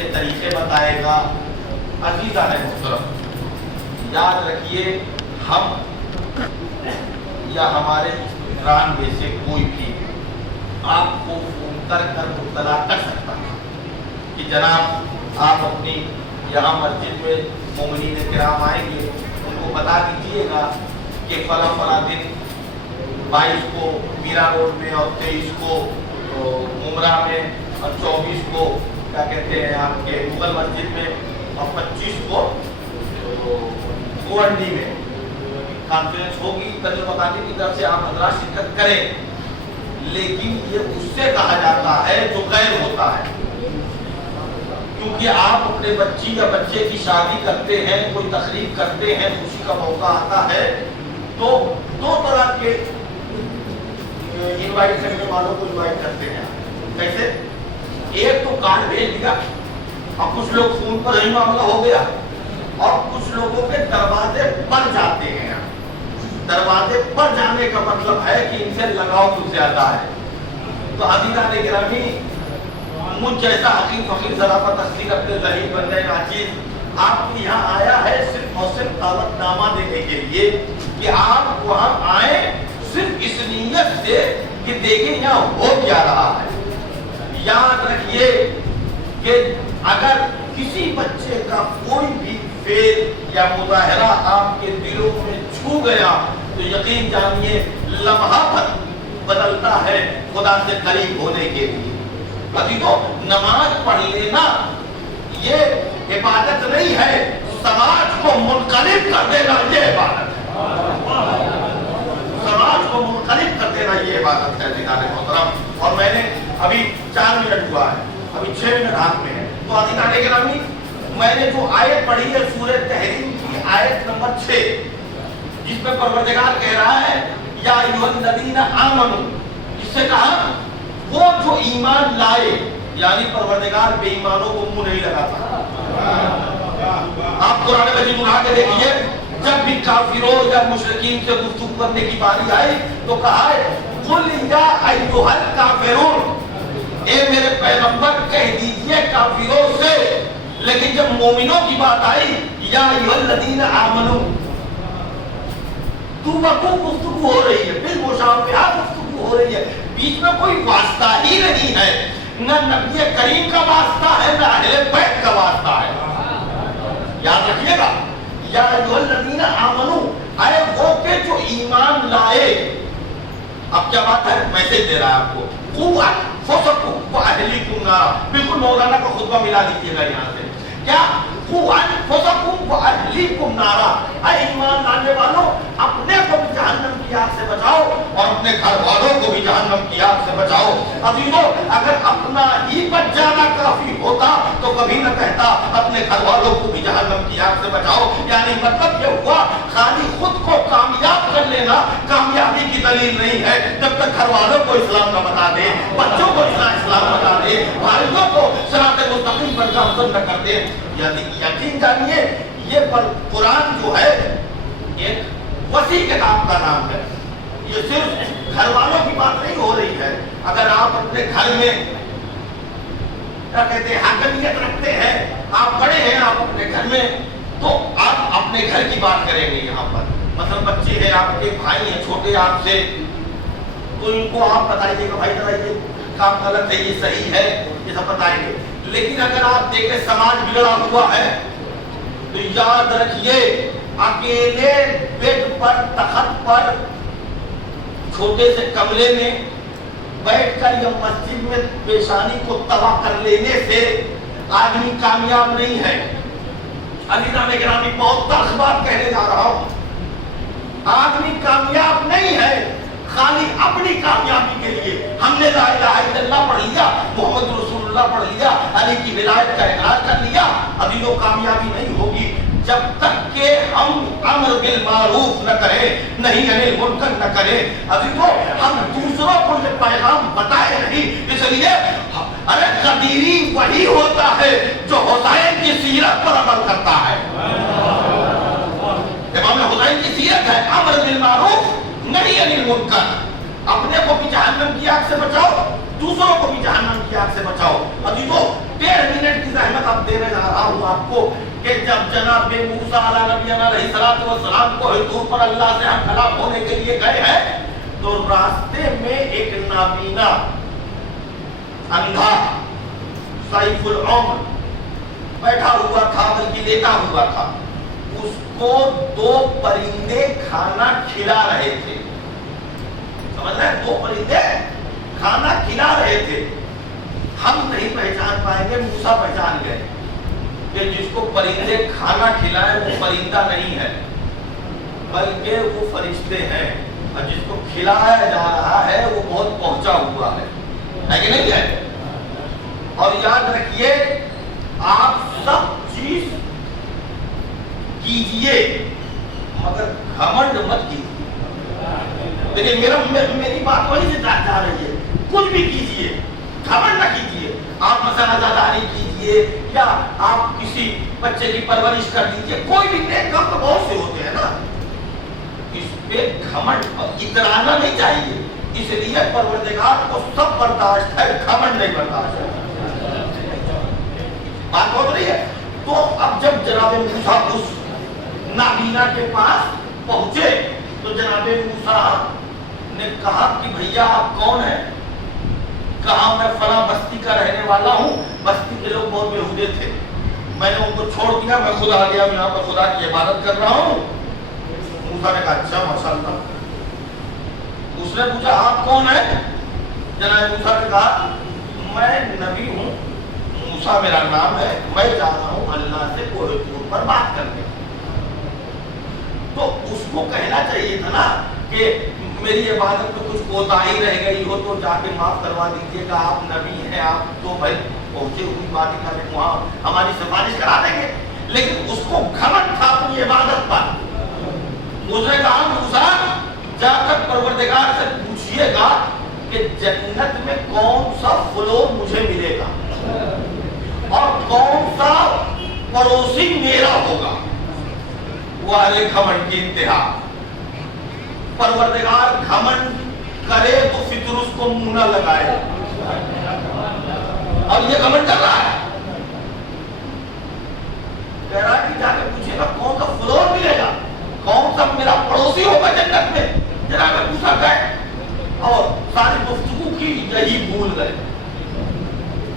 کے طریقے بتائے گا. عزیزان محترم، یاد رکھیے ہم یا ہمارے اسکران میں سے کوئی بھی آپ کو فون کر مطلع کر سکتا ہے کہ جناب آپ اپنی یہاں مسجد میں مومنین کرام آئیں گے، ان کو بتا دیجیے گا کہ فلاں فلاں دن 22 کو میرا روڈ میں اور 23 کو ممرا میں اور 24 کو کیا کہتے ہیں آپ کے مغل مسجد میں اور 25 کو گوانڈی میں کانفرنس ہوگی. تجربہ کاری کی طرف سے آپ حضرات شرکت کریں، لیکن یہ اس سے کہا جاتا ہے جو غیر ہوتا ہے. کیونکہ آپ اپنے بچی یا بچے کی شادی کرتے ہیں، کوئی تقریب کرتے ہیں، خوشی کا موقع آتا ہے تو دو طرح کے انوائٹ کرنے والوں کو انوائٹ کرتے ہیں. کیسے؟ ایک تو کارڈ بھیج دیا اور کچھ لوگ فون پر ہی معاملہ ہو گیا، اور کچھ لوگوں کے دروازے پر جاتے ہیں. دروازے پر جانے کا مطلب ہے کہ ان سے لگاؤ کچھ زیادہ ہے. تو عزیزان گرامی، مجھ جیسا حقیق فقیر ذرافت اصلی اپنے ذہین بندے ناچیز آپ کے یہاں آیا ہے صرف اور صرف دعوت نامہ دینے کے لیے کہ آپ وہاں آئیں صرف اس نیت سے کہ دیکھیں یہاں ہو کیا رہا ہے. یاد رکھیے کہ اگر کسی بچے کا کوئی بھی فعل یا مظاہرہ آپ کے دلوں میں چھو گیا تو یقین جانیے لمحہ بدلتا ہے خدا سے قریب ہونے کے لیے. عزیزو، نماز پڑھ لینا یہ عبادت نہیں ہے، سماج کو منقلب کر دینا یہ عبادت ہے. سماج کو منقلب کر دینا یہ عبادت ہے عزیزان محترم. اور میں نے ابھی 4 منٹ ہوا ہے، ابھی 6 منٹ ہاتھ میں ہے. تو عزیزان گرامی، میں نے جو آیت پڑھی ہے سورہ تحریم کی آیت نمبر 6، جس میں پروردگار کہہ رہا ہے یا ایھا الذین آمنوا، اس سے کہا وہ جو ایمان لائے، یعنی پروردگار بے ایمانوں کو منہ نہیں لگاتا. آپ قرآن مجید اٹھا کے دیکھیے، جب بھی کافروں یا مشرکین سے گفتگو کرنے کی باری آئی تو کہا ہے قل یا ایھا الکافرون، اے میرے پیغمبر کہہ دیجئے کافروں سے. لیکن جب مومنوں کی بات آئی یا ایھا الذین آمنوا، تو وقوع گفتگو ہو رہی ہے، بالمشافہہ گفتگو ہو رہی ہے، بیچ میں کوئی واسطہ ہی نہیں ہے، نہ نبی کریم کا واسطہ ہے نہ اہل بیت کا واسطہ ہے. یاد رکھیے گا یا ایھا الذین آمنوا، اے وہ کہ جو ایمان لائے. اب کیا بات ہے؟ میسج دے رہا ہے آپ کو، قوا انفسکم واہلیکم نارا. بالکل مولانا کا خطبہ ملا لیجیے گا یہاں سے. کیا؟ قوا انفسکم واہلیکم نارا، اے ایمان لانے والوں اپنے کو بھی جہنم کی آگ سے بچاؤ اور اپنے گھر والوں کو بھی جہنم کی آگ سے بچاؤ. عزیزو، اگر اپنا ہی بچ جانا کافی ہوتا تو کبھی نہ کہتا اپنے گھر والوں کو بھی جہنم کی آگ سے بچاؤ. یعنی مطلب یہ ہوا خالی خود کو کامیاب کر لینا کامیابی کی دلیل نہیں ہے. جب تک گھر والوں کو اسلام کا بتا دے، بچوں کو اسلام بتا دے، بھائیوں کو صراط مستقیم پر گامزن نہ کر دے. یعنی یقین جانیے یہ قرآن جو ہے ایک وسیع کتاب کا نام ہے. یہ صرف گھر والوں کی بات نہیں ہو رہی ہے. اگر آپ اپنے گھر میں کیا کہتے ہیں حاکمیت رکھتے ہیں، آپ بڑے ہیں، آپ اپنے گھر میں، تو آپ اپنے گھر کی بات کریں گے. یہاں پر مثلا بچے ہیں آپ کے، بھائی ہیں چھوٹے آپ سے، تو ان کو آپ بتائیے کہ بھائی ذرا یہ کام غلط ہے، یہ صحیح ہے، یہ سب بتائیں گے. لیکن اگر آپ دیکھیں سماج بگڑا ہوا ہے تو یاد رکھیے اکیلے بیڈ پر، تخت پر، چھوٹے سے کمرے میں بیٹھ کر یا مسجد میں پیشانی کو تباہ کر لینے سے آدمی کامیاب نہیں ہے. عزیزان گرامی، بہت تلخ بات کہنے جا رہا ہوں، آدمی کامیاب نہیں ہے خالی اپنی کامیابی کے لیے. ہم نے لا الہ الا اللہ پڑھ لیا، محمد رسول اللہ پڑھ لیا، علی کی ولایت کا اقرار کر لیا، ابھی وہ کامیابی نہیں ہوگی جب تک کہ ہم امر بالمعروف نہ کریں، نہیں عن المنکر نہ کریں. عزیزو، ہم دوسروں کو یہ پیغام بتائے نہیں. اس لیے ارے قدیری وہی ہوتا ہے جو حسین کی سیرت پر عمل کرتا ہے. امام حسین کی سیرت ہے امر بالمعروف نہیں عن المنکر. اپنے کو بھی جہنم کی آگ سے بچاؤ، دوسروں کو بھی جہنم کی آگ سے بچاؤ. عزیزو، 1.5 منٹ کی زحمت آپ آپ کو کہ جب جناب موسیٰ علیہ السلام کو حضور پر اللہ سے ہم کلام ہونے کے لیے گئے ہیں تو راستے میں ایک نابینا اندھا سیف العمر بیٹھا ہوا تھا، بلکہ لیٹا ہوا تھا، اس کو دو پرندے کھانا کھلا رہے تھے. سمجھ رہے ہیں؟ دو پرندے کھانا کھلا رہے تھے. ہم نہیں پہچان پائیں گے، موسیٰ پہچان گئے کہ جس کو پرندے کھانا کھلائے وہ پرندہ نہیں ہے بلکہ وہ فرشتے ہیں، اور جس کو کھلایا جا رہا ہے وہ بہت پہنچا ہوا ہے کہ نہیں ہے؟ اور یاد رکھیے آپ سب چیز کیجئے مگر گھمنڈ مت کیجئے. لیکن میری بات وہی سے جا رہی ہے، کچھ بھی کیجئے گھمنڈ نہ کیجئے. آپ مسئلہ زاداری کیجئے یا آپ کسی بچے کی پرورش کر دیجئے، کوئی بھی نیک کام تو بہت سے ہوتے ہیں نا، اس پہ گھمنڈ اترانا نہیں چاہیے. اس لیے پروردگار کو سب برداشت ہے، گھمنڈ نہیں برداشت ہے. بات بہت رہی ہے. تو اب جب جناب موسیٰ اس نابینا کے پاس پہنچے تو جناب موسیٰ نے کہا کہ بھیا آپ کون ہیں؟ کہا میں فلاں بستی کا رہنے والا ہوں. بستی کے لوگ بہت بیہودے تھے، میں نے ان کو چھوڑ دیا، میں خود آ گیا، یہاں پر خدا کی عبادت کر رہا ہوں. موسیٰ نے کہا اچھا ماشاءاللہ. اس نے پوچھا آپ کون ہیں؟ جناب موسیٰ نے کہا میں نبی ہوں، موسیٰ میرا نام ہے، میں جا رہا ہوں اللہ سے کوہ طور پر بات کرنے. تو اس کو کہنا چاہیے تھا نا کہ میری عبادت میں کچھ کوتاہی رہ گئی ہو تو جا کے معاف کروا دیجیے گا، آپ نبی ہیں، آپ تو بھائی پہنچے ہوئی بات کریں، وہاں ہماری سفارش کرا دیں گے. لیکن اس کو گھمنڈ تھا اپنی عبادت پر. اس نے کہا موسیٰ جا کر پروردگار سے پوچھئے گا کہ جنت میں کون سا فلور مجھے ملے گا اور کون سا پڑوسی میرا ہوگا. وہ اہل گھمنڈ کی انتہا. پروردگار گھمنڈ کرے تو فطر اس کو منہ نہ لگائے، اور یہ گھمنڈ کر رہا ہے. کہہ رہا ہے کہ جا کے پوچھے گا کون سا فلور ملے گا، کون سا میرا پڑوسی ہوگا جنت میں. جناب موسیٰ گئے اور ساری گفتگو کی یہی بھول گئے،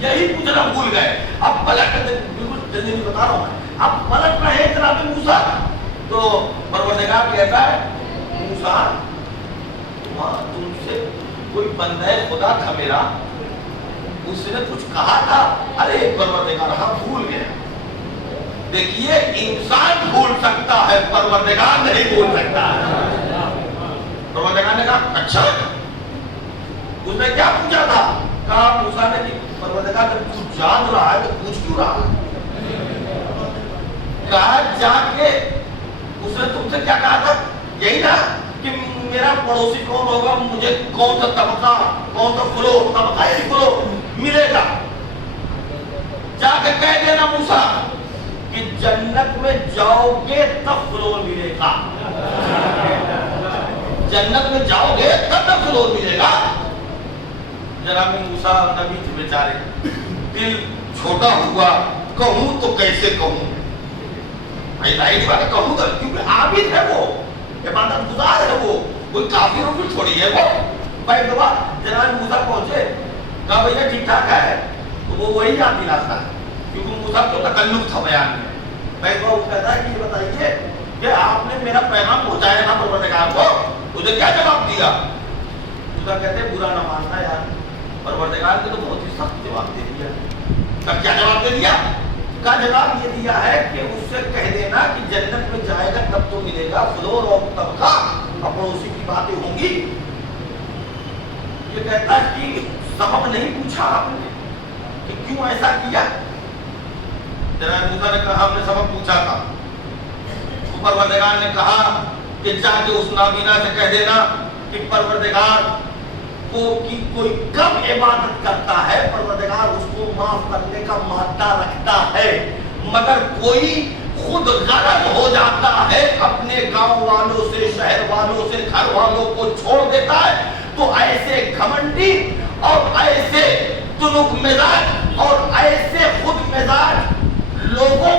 یہی پوچھنا بھول گئے. اب پلٹ بالکل جلدی نہیں بتا رہا ہوں میں، اب پلٹ رہے جناب موسیٰ تو پروردگار کہتا ہے موسیٰ وہاں تم سے کوئی بندہ خدا تھا میرا، اس نے کچھ کہا تھا. ارے پروردگار ہاں بھول گیا. دیکھیے انسان بھول سکتا ہے، پروردگار نہیں بھول سکتا ہے. پروردگار نے کہا اچھا. اس نے کیا پوچھا تھا؟ کہا موسیٰ نے کہ پروردگار جب تو جان رہا ہے تو پوچھ کیوں رہا ہے؟ کہا جا کے اس نے تم سے کیا کہا تھا؟ یہی نا کہ میرا پڑوسی کون ہوگا، مجھے کون سا طبقہ، کون سا فلور، طبقہ یعنی فلور ملے گا. جا کے کہہ دینا موسیٰ کہ جنت میں جاؤ گے تب فلور ملے گا، جنت میں جاؤ گے تب فلور ملے گا. جناب موسیٰ نبی تھے بیچارے، دل چھوٹا ہوا، کہوں تو کیسے کہوں. بھائی ظاہر بات ہے کہوں گا کیونکہ عابد ہے، وہ عبادت گزار ہے، وہ کوئی کافر روپی چھوڑی ہے وہ. بھائی دبا جناب موسیٰ پہنچے، کہا بھیا ٹھیک ٹھاک ہے، تو وہ وہی یاد دلاتا ہے کیونکہ موسیٰ کو تکلف تھا بیان میں. بھائی وہ کہتا ہے کہ یہ بتائیے کہ آپ نے میرا پیغام پہنچایا نا پروردگار کو، اسے کیا جواب دیا؟ موسیٰ کہتے ہیں برا نہ ماننا یار، پروردگار نے تو بہت ہی سخت جواب دے دیا. تب کیا جواب دے دیا؟ کا جواب یہ دیا ہے کہ اس سے کہہ دینا کہ جنت میں جائے گا تب تو ملے گا، فلور اور طبقہ اور پڑوسی کی باتیں ہوں گی. یہ کہتا ہے کہ سبب نہیں پوچھا آپ نے کہ کیوں ایسا کیا. جناب موسیٰ نے کہا ہم نے سبب پوچھا تھا. پروردگار نے کہا کہ جا کے اس نابینا سے کہہ دینا کہ پروردگار کو کی کوئی کم عبادت کرتا ہے، پروردگار اس کو معاف کرنے کا مادہ رکھتا ہے، مگر کوئی خود غرض ہو جاتا ہے، اپنے گاؤں والوں سے، شہر والوں سے، گھر والوں کو چھوڑ دیتا ہے، تو ایسے گھمنڈی اور ایسے تنک مزاج اور ایسے خود مزاج لوگوں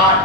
8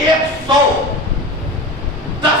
110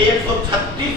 136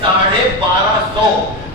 1250,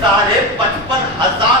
55,000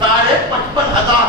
55,000,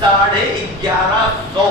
1150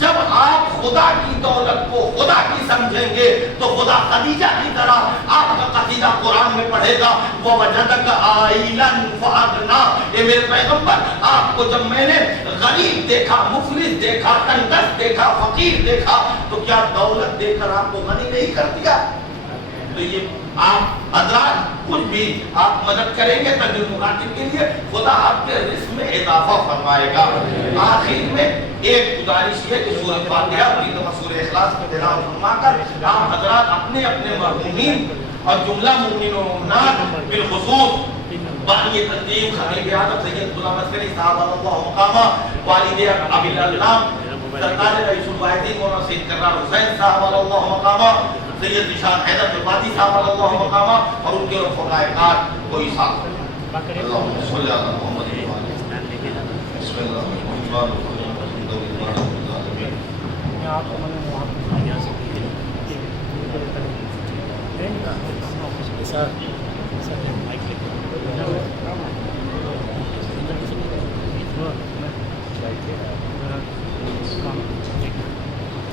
جب آپ خدا کی دولت کو خدا کی سمجھیں گے تو خدا خدیجہ کی طرح آپ کا قصیدہ قرآن میں پڑھے گا وَوَجَدَكَ عَائِلًا فَأَغْنَىٰ. اے میرے پیغمبر آپ کو جب میں نے غریب دیکھا, مفلس دیکھا, تنگدست دیکھا, فقیر دیکھا تو کیا دولت دے کر آپ کو غنی نہیں کر دیا؟ تو یہ آپ حضرات کچھ بھی آپ مدد کریں گے تجربہ مکاتب کے لیے خدا آپ کے رزق میں اضافہ فرمائے گا. آخر میں ایک گزارش ہے کہ سورۃ فاتحہ اور سورۃ اخلاص میں تلاوت فرما کر آپ حضرات اپنے اپنے مرحومین اور جملہ مومنین و مومنات بالخصوص بانی تنظیم خطیب اعظم سید غلام عسکری صاحب اللہ مقامہ, والد ابی العلام سرکار رئیس الواحدین مولانا سید کرار حسین صاحب اللہ مقامہ, سید نشان حیدر جباتی صاحب اللہ مقامہ اور ان کے رفقائے کار کوئی ساتھ. اللہم صلی علی محمد بسم اللہ الرحمن الرحیم. سر